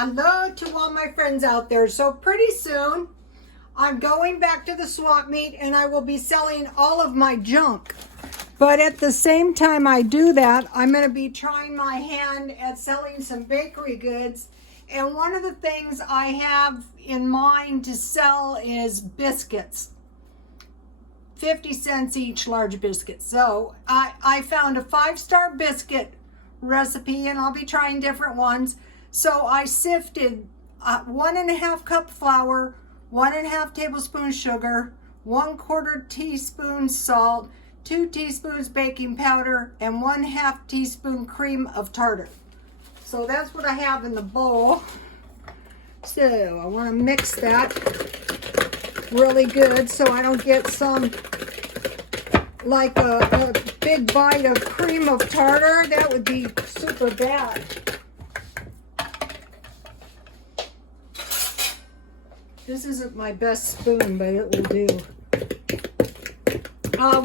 Hello to all my friends out there. So pretty soon I'm going back to the swap meet and I will be selling all of my junk. But at the same time I do that, I'm going to be trying my hand at selling some bakery goods. And one of the things I have in mind to sell is biscuits. 50 cents each, large biscuits. So I found a 5-star biscuit recipe and I'll be trying different ones. So I sifted 1½ cup flour, 1½ tablespoon sugar, 1/4 teaspoon salt, 2 teaspoons baking powder, and 1/2 teaspoon cream of tartar. So that's what I have in the bowl. So I want to mix that really good so I don't get some like a big bite of cream of tartar. That would be super bad. This isn't my best spoon, but it will do.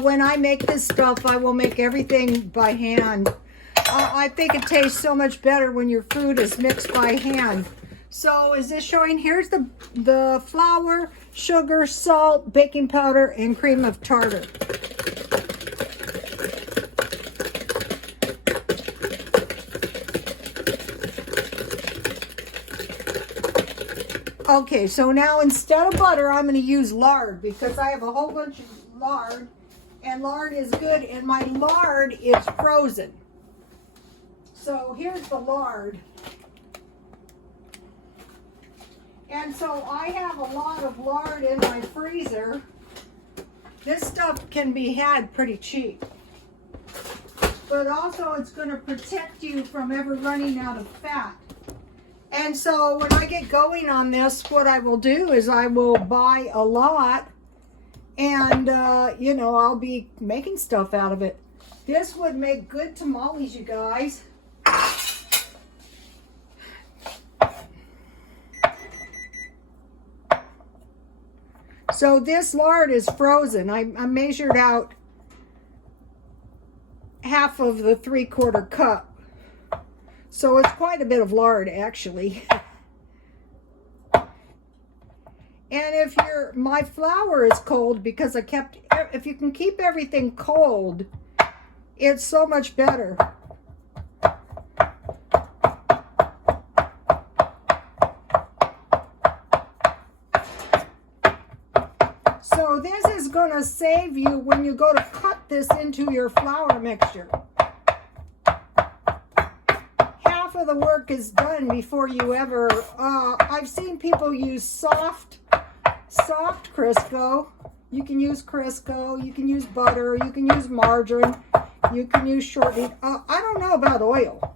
When I make this stuff, I will make everything by hand. I think it tastes so much better when your food is mixed by hand. So is this showing? Here's the flour, sugar, salt, baking powder, and cream of tartar. Okay, so now instead of butter, I'm going to use lard because I have a whole bunch of lard, and lard is good, and my lard is frozen. So here's the lard. And so I have a lot of lard in my freezer. This stuff can be had pretty cheap. But also it's going to protect you from ever running out of fat. And so when I get going on this, what I will do is I will buy a lot and, you know, I'll be making stuff out of it. This would make good tamales, you guys. So this lard is frozen. I measured out half of the 3/4 cup. So it's quite a bit of lard, actually. And if my flour is cold, because if you can keep everything cold, it's so much better. So this is going to save you when you go to cut this into your flour mixture. Half of the work is done before you ever, I've seen people use soft Crisco. You can use Crisco, you can use butter, you can use margarine, you can use shortening. I don't know about oil.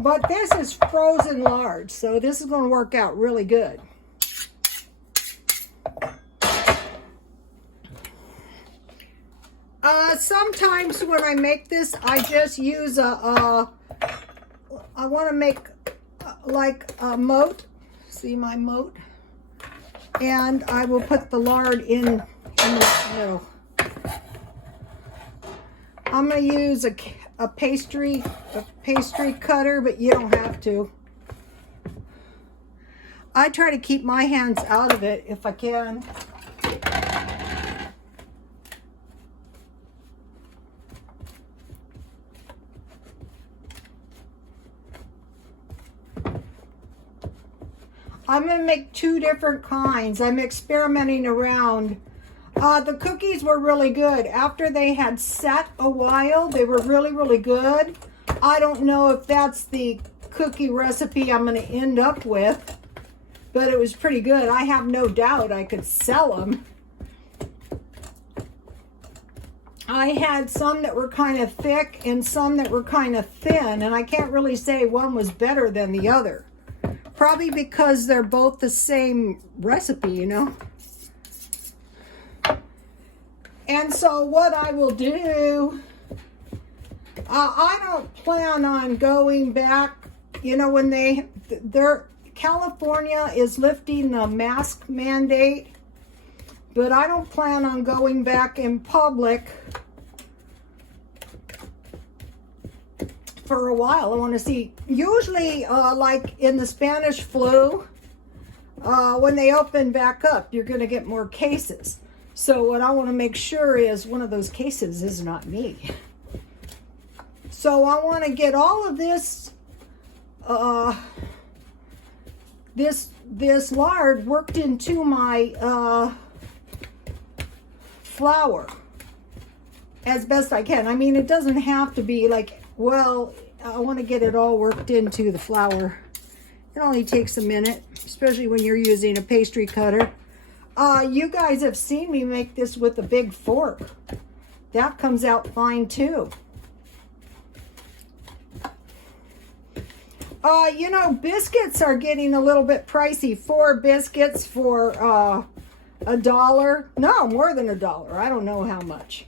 But this is frozen lard, so this is going to work out really good. Sometimes when I make this, I just use I want to make like a moat. See my moat? And I will put the lard in the middle. I'm going to use a pastry cutter, but you don't have to. I try to keep my hands out of it if I can. I'm going to make 2 different kinds. I'm experimenting around. The cookies were really good. After they had set a while, they were really, really good. I don't know if that's the cookie recipe I'm going to end up with, but it was pretty good. I have no doubt I could sell them. I had some that were kind of thick and some that were kind of thin, and I can't really say one was better than the other. Probably because they're both the same recipe, you know. And so what I will do, I don't plan on going back, you know, when California is lifting the mask mandate, but I don't plan on going back in public for a while. I want to see, usually like in the Spanish flu, when they open back up, you're going to get more cases. So what I want to make sure is one of those cases is not me. So I want to get all of this, this lard worked into my flour as best I can. I mean, it doesn't have to be like, well, I want to get it all worked into the flour. It only takes a minute, especially when you're using a pastry cutter. You guys have seen me make this with a big fork. That comes out fine too. You know, biscuits are getting a little bit pricey. 4 biscuits for $1. No, more than $1. I don't know how much.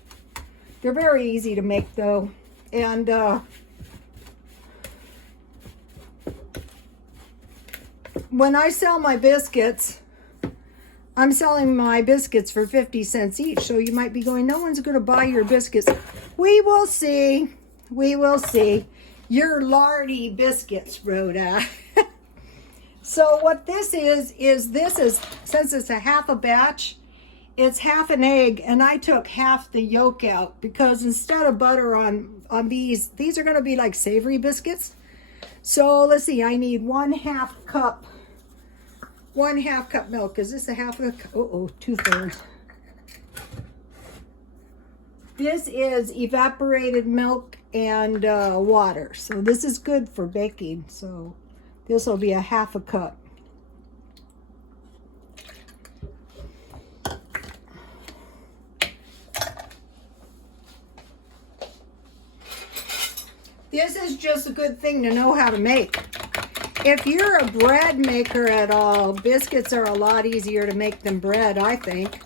They're very easy to make though. And when I sell my biscuits, I'm selling my biscuits for 50 cents each. So you might be going, no one's going to buy your biscuits. We will see. We will see. Your lardy biscuits, Rhoda. So what this is since it's a half a batch, it's half an egg, and I took half the yolk out because instead of butter on these are going to be like savory biscuits. So let's see, I need 1/2 cup. 1/2 cup milk. Is this a half a cup? Oh, 2/3. This is evaporated milk and water. So this is good for baking. So this will be a 1/2 cup. This is just a good thing to know how to make. If you're a bread maker at all, biscuits are a lot easier to make than bread, I think.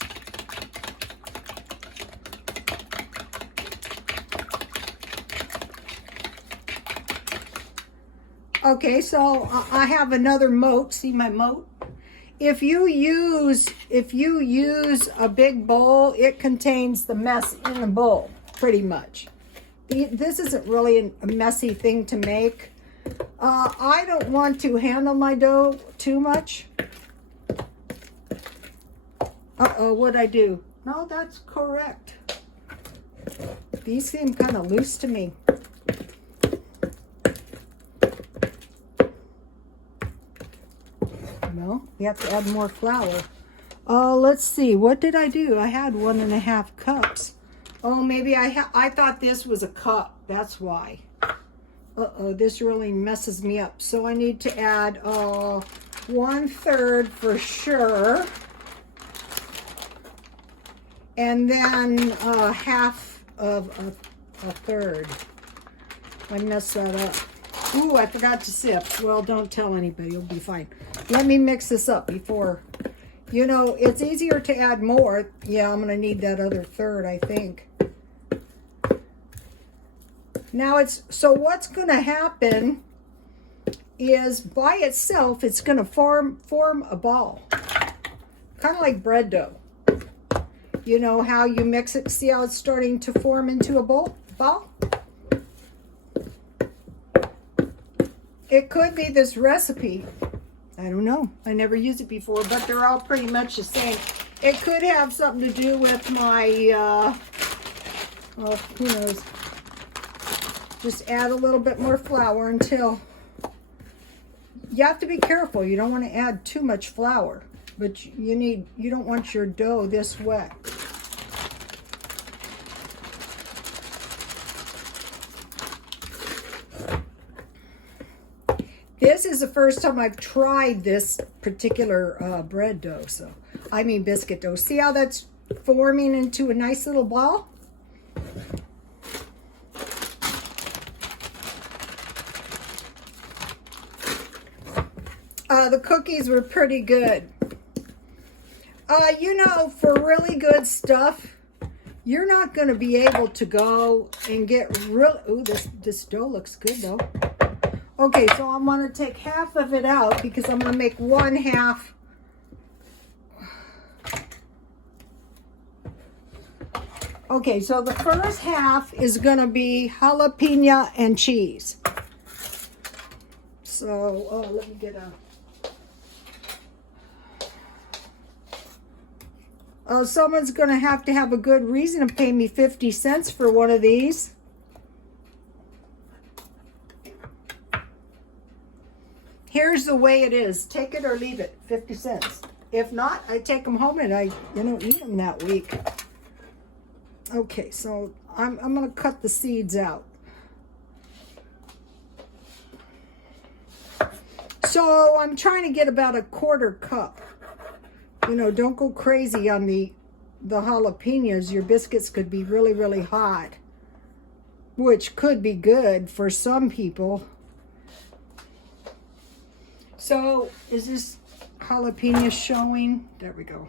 Okay, so I have another moat. See my moat? If you use a big bowl, it contains the mess in the bowl, pretty much. This isn't really a messy thing to make. I don't want to handle my dough too much. Uh-oh, what'd I do? No, that's correct. These seem kind of loose to me. No, you have to add more flour. Let's see, what did I do? I had 1.5 cups. Oh, maybe I thought this was a cup. That's why. Uh-oh, this really messes me up. So I need to add 1/3 for sure. And then half of a third. I messed that up. Ooh, I forgot to sift. Well, don't tell anybody. You'll be fine. Let me mix this up before. You know, it's easier to add more. Yeah, I'm going to need that other third, I think. Now so what's going to happen is by itself, it's going to form a ball. Kind of like bread dough. You know how you mix it, see how it's starting to form into a ball? It could be this recipe. I don't know. I never used it before, but they're all pretty much the same. It could have something to do with my, well, who knows. Just add a little bit more flour until, you have to be careful. You don't want to add too much flour, but you don't want your dough this wet. This is the first time I've tried this particular bread dough, biscuit dough. See how that's forming into a nice little ball? The cookies were pretty good. You know, for really good stuff, you're not going to be able to go and get real. Ooh, this dough looks good though. Okay, so I'm going to take half of it out because I'm going to make 1/2. Okay, so the first half is going to be jalapeno and cheese. So, let me get a... someone's going to have a good reason to pay me 50 cents for one of these. Here's the way it is. Take it or leave it. 50 cents. If not, I take them home and I, eat them that week. Okay, so I'm going to cut the seeds out. So I'm trying to get about a 1/4 cup. Don't go crazy on the jalapenos. Your biscuits could be really, really hot, which could be good for some people. So is this jalapeno showing? There we go.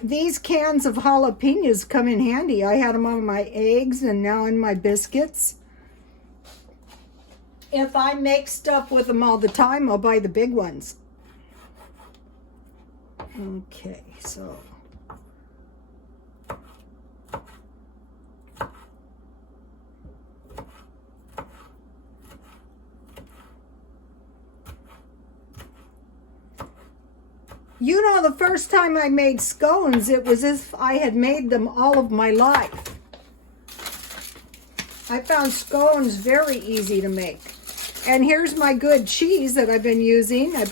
These cans of jalapenos come in handy. I had them on my eggs and now in my biscuits. If I make stuff with them all the time, I'll buy the big ones. Okay, so. The first time I made scones, it was as if I had made them all of my life. I found scones very easy to make. And here's my good cheese that I've been using. I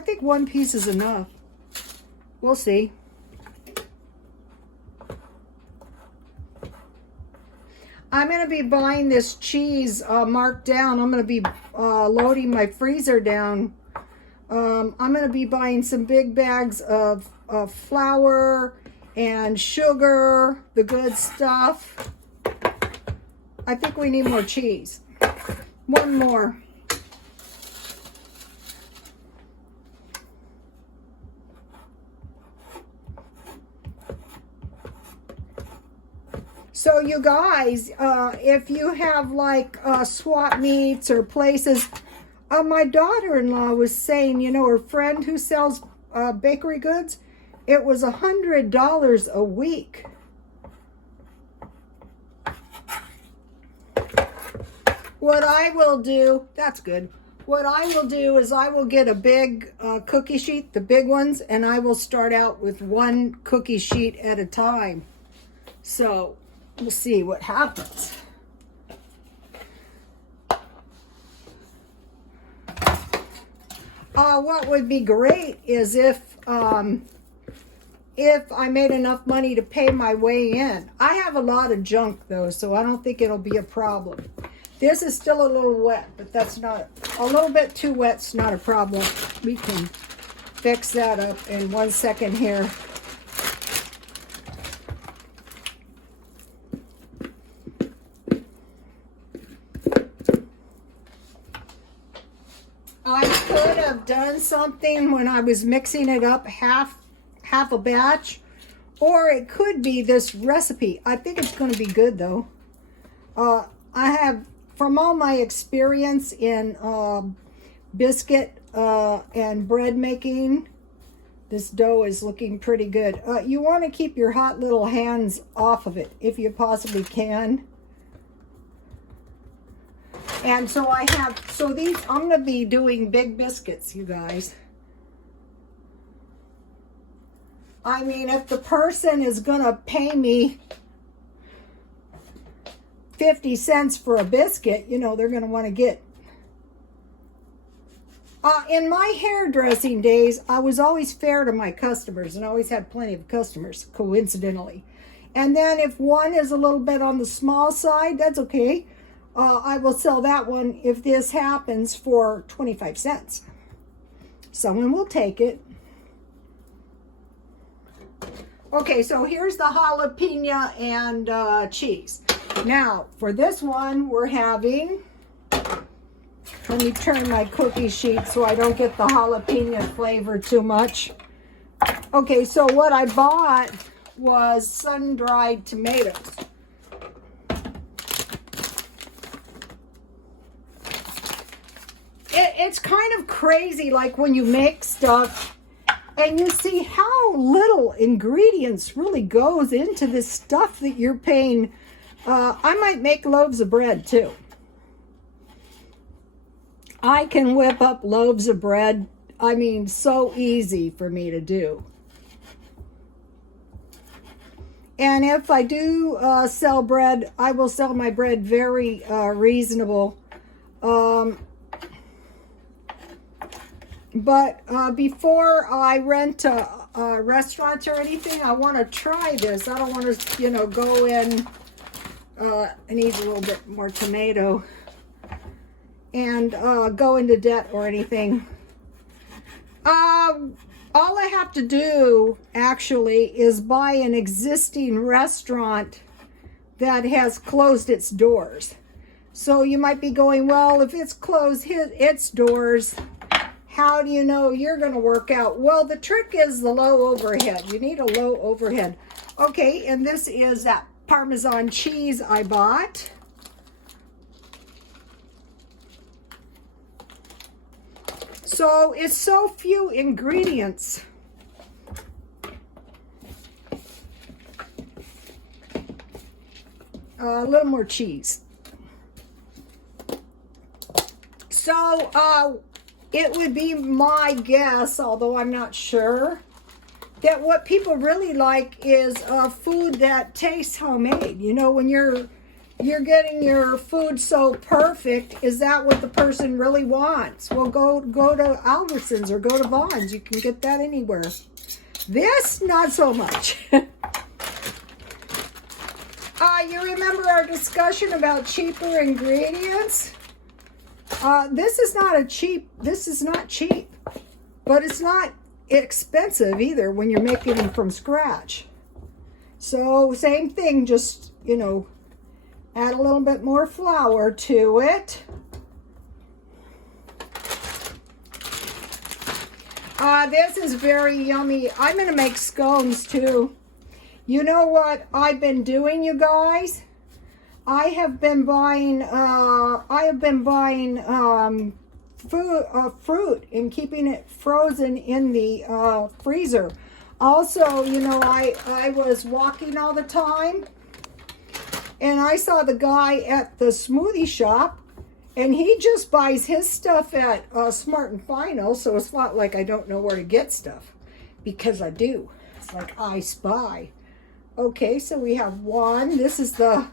think 1 piece is enough. We'll see. I'm going to be buying this cheese marked down. I'm going to be loading my freezer down. I'm going to be buying some big bags of flour and sugar, the good stuff. I think we need more cheese. One more. So you guys, if you have like swap meets or places, my daughter-in-law was saying, her friend who sells bakery goods, it was $100 a week. What I will do, that's good. What I will do is I will get a big cookie sheet, the big ones, and I will start out with 1 cookie sheet at a time. So we'll see what happens. What would be great is if I made enough money to pay my way in. I have a lot of junk though, so I don't think it'll be a problem. This is still a little wet, but that's not, a little bit too wet's not a problem. We can fix that up in 1 second here. I could have done something when I was mixing it up, half a batch, or it could be this recipe. I think it's going to be good though. I have, from all my experience in biscuit and bread making, this dough is looking pretty good. You want to keep your hot little hands off of it if you possibly can. And so these, I'm going to be doing big biscuits, you guys. I mean, if the person is going to pay me 50 cents for a biscuit, they're going to want to get. In my hairdressing days, I was always fair to my customers and always had plenty of customers, coincidentally. And then if one is a little bit on the small side, that's okay. I will sell that one if this happens for 25 cents. Someone will take it. Okay, so here's the jalapeno and cheese. Now, for this one, we're having, let me turn my cookie sheet so I don't get the jalapeno flavor too much. Okay, so what I bought was sun-dried tomatoes. It's kind of crazy, like when you make stuff And you see how little ingredients really goes into this stuff that you're paying. I might make loaves of bread too. I can whip up loaves of bread. I mean, so easy for me to do. And if I do sell bread, I will sell my bread very reasonable. But before I rent a restaurant or anything, I want to try this. I don't want to, you know, go in and eat a little bit more tomato and go into debt or anything. All I have to do actually is buy an existing restaurant that has closed its doors. So you might be going, well, if it's closed its doors, how do you know you're going to work out? Well, the trick is the low overhead. You need a low overhead. Okay, and this is that Parmesan cheese I bought. So it's so few ingredients. A little more cheese. So it would be my guess, although I'm not sure, that what people really like is food that tastes homemade. You know, when you're getting your food so perfect, is that what the person really wants? Well, go to Albertsons or go to Vons. You can get that anywhere. This, not so much. You remember our discussion about cheaper ingredients? This is not cheap, but it's not expensive either when you're making them from scratch. So same thing, just, you know, add a little bit more flour to it. This is very yummy. I'm going to make scones too. You know what I've been doing, you guys? I have been buying fruit and keeping it frozen in the freezer. Also, you know, I was walking all the time, and I saw the guy at the smoothie shop, and he just buys his stuff at Smart and Final, so it's not like I don't know where to get stuff, because I do. It's like I spy. Okay, so we have one. This is the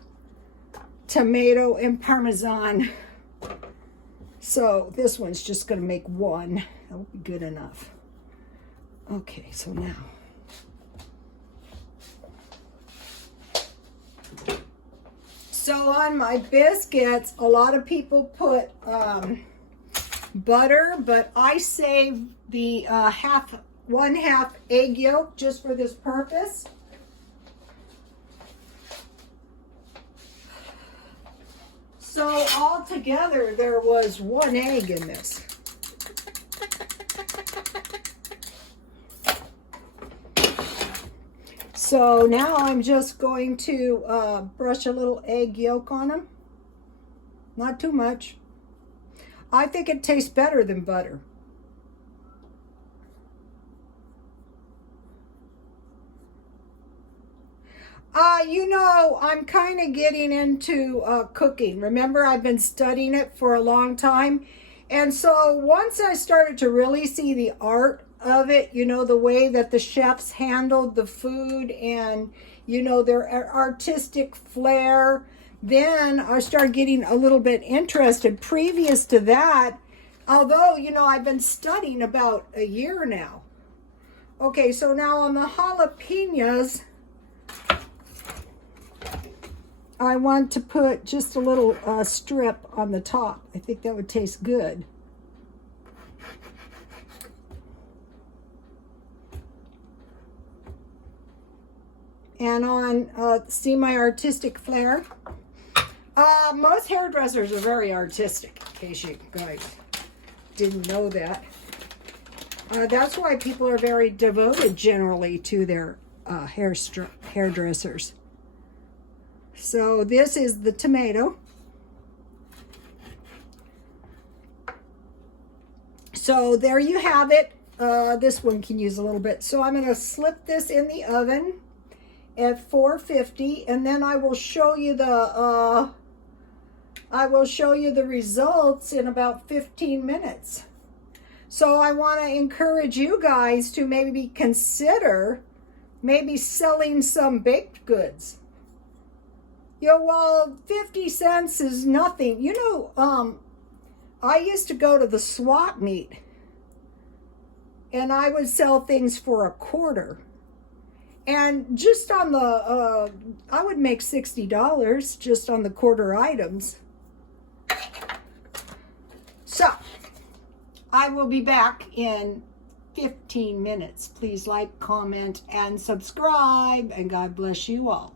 tomato and Parmesan. So this one's just going to make one. That will be good enough. Okay, so now. So on my biscuits, a lot of people put butter, but I save the 1/2 egg yolk just for this purpose. So altogether, there was 1 egg in this. So now I'm just going to brush a little egg yolk on them. Not too much. I think it tastes better than butter. You know, I'm kind of getting into cooking. Remember, I've been studying it for a long time. And so once I started to really see the art of it, you know, the way that the chefs handled the food and, you know, their artistic flair, then I started getting a little bit interested. Previous to that, although, you know, I've been studying about a year now. Okay, so now on the jalapenos, I want to put just a little strip on the top. I think that would taste good. And on, see my artistic flair? Most hairdressers are very artistic, in case you guys didn't know that. That's why people are very devoted generally to their hairdressers. So this is the tomato. So there you have it. This one can use a little bit. So I'm going to slip this in the oven at 450, and then I will show you the results in about 15 minutes. So I want to encourage you guys to maybe consider maybe selling some baked goods. You know, well, 50 cents is nothing. You know, I used to go to the swap meet, and I would sell things for $0.25. And just on the, I would make $60 just on the quarter items. So, I will be back in 15 minutes. Please like, comment, and subscribe, and God bless you all.